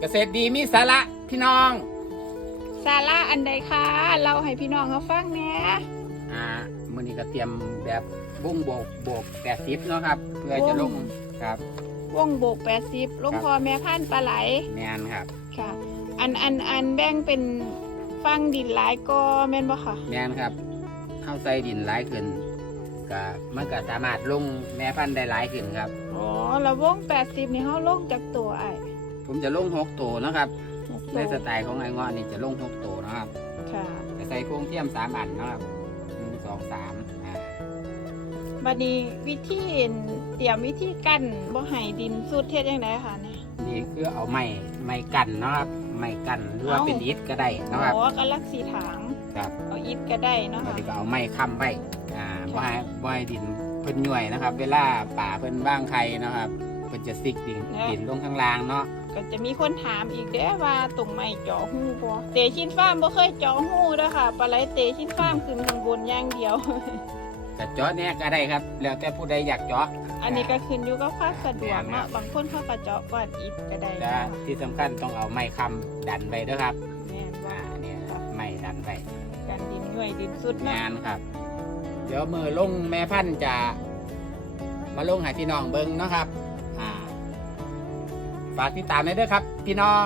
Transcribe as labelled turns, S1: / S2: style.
S1: เกษตรดีมีสาระพี่น้อง
S2: ซาร่าอันใดคะเล่าให้พี่น้องเขาฟังแหน่
S1: อ่ามื้อนี้ก็เตรียมแบบบุ้งโบกโบกแปดสิบเนาะครับ เพื่อจะลงครับ
S2: วงโบกแปดสิบลง
S1: ครับ
S2: พอแม่พันธุ์ปลาไหล
S1: แมนครับ
S2: ค่ะ อันอันอันแบ่งเป็นฟังดินหลายกอแม่นบ่ค่ะ
S1: แมนครับเข้าใส่ดินหลายขึ้นก็มันก็สามารถลงแม่พันธุ์ได้หลายขึ้นครับ
S2: อ๋อแล้ววงแปดสิบนี่เขาลงจากตัวไอ้
S1: ผมจะลงหกตัวนะครับ
S2: หก
S1: ใน
S2: ตัว
S1: สไตล์ของไอ้เงอนี่จะลงหกตัวนะครับ
S2: ค่ะ
S1: จะใส่โครงเทียมสามอันนะครับหนึ่งสองสามอ่า
S2: บัดนี้วิธีเตรียมวิธีกั้นบ่ให้ดินสุดเทศยังไงคะเนี่ย
S1: นี่คือเอาไม้ไม้กันเนาะครับไม้กันหรือว่า
S2: เอ้า
S1: เป็นอิฐก็ได้เนาะครับ
S2: อ๋อกำลังสีถาง
S1: ครับ
S2: เอาอิฐก็ได้เนาะ
S1: แล้ว
S2: ค่ะ
S1: ที่ก็เอาไม้ค้ำไว้อ่าบ่ให้บ่ให้ดินเพิ่นย่วยนะครับ เวลาป่าเพิ่นว่างไข่นะครับเพิ่นจะซิกดินดินลงข้างล่างเนาะ
S2: ก็จะมีคนถามอีกเด้อว่าตรงไม้เจาะหูบ่เตชินฟาร์มบ่เคยเจาะหูเด้อค่ะปลาไหลเตชินฟาร์มขึ้นข้างบนอย่างเดียว
S1: จะเจาะเนี่ยก็ได้ครับ แล้วแต่ผู้ใดอยากเจาะ
S2: อันนี้ก็ขึ้นอยู่กับความสะดวก
S1: แม่นครั
S2: เนาะ
S1: บ
S2: บางคนเขาก็เจาะก้อนอิฐก็ได้
S1: และ
S2: เนาะ
S1: ที่สำคัญต้องเอาไม้ค้ำดันไว้ด้วยครับ
S2: แม่น
S1: อ่า
S2: ว่า
S1: เนี่ยไม้ดันไว้
S2: การดินย่วยดินสุด
S1: งา
S2: เนาะ
S1: นครับ เดี๋ยวมือลงแม่พันธุ์จะมาลงให้พี่น้องเบิ้งเนาะครับอ่า ฝากติดตามด้วยเด้อครับ พี่น้อง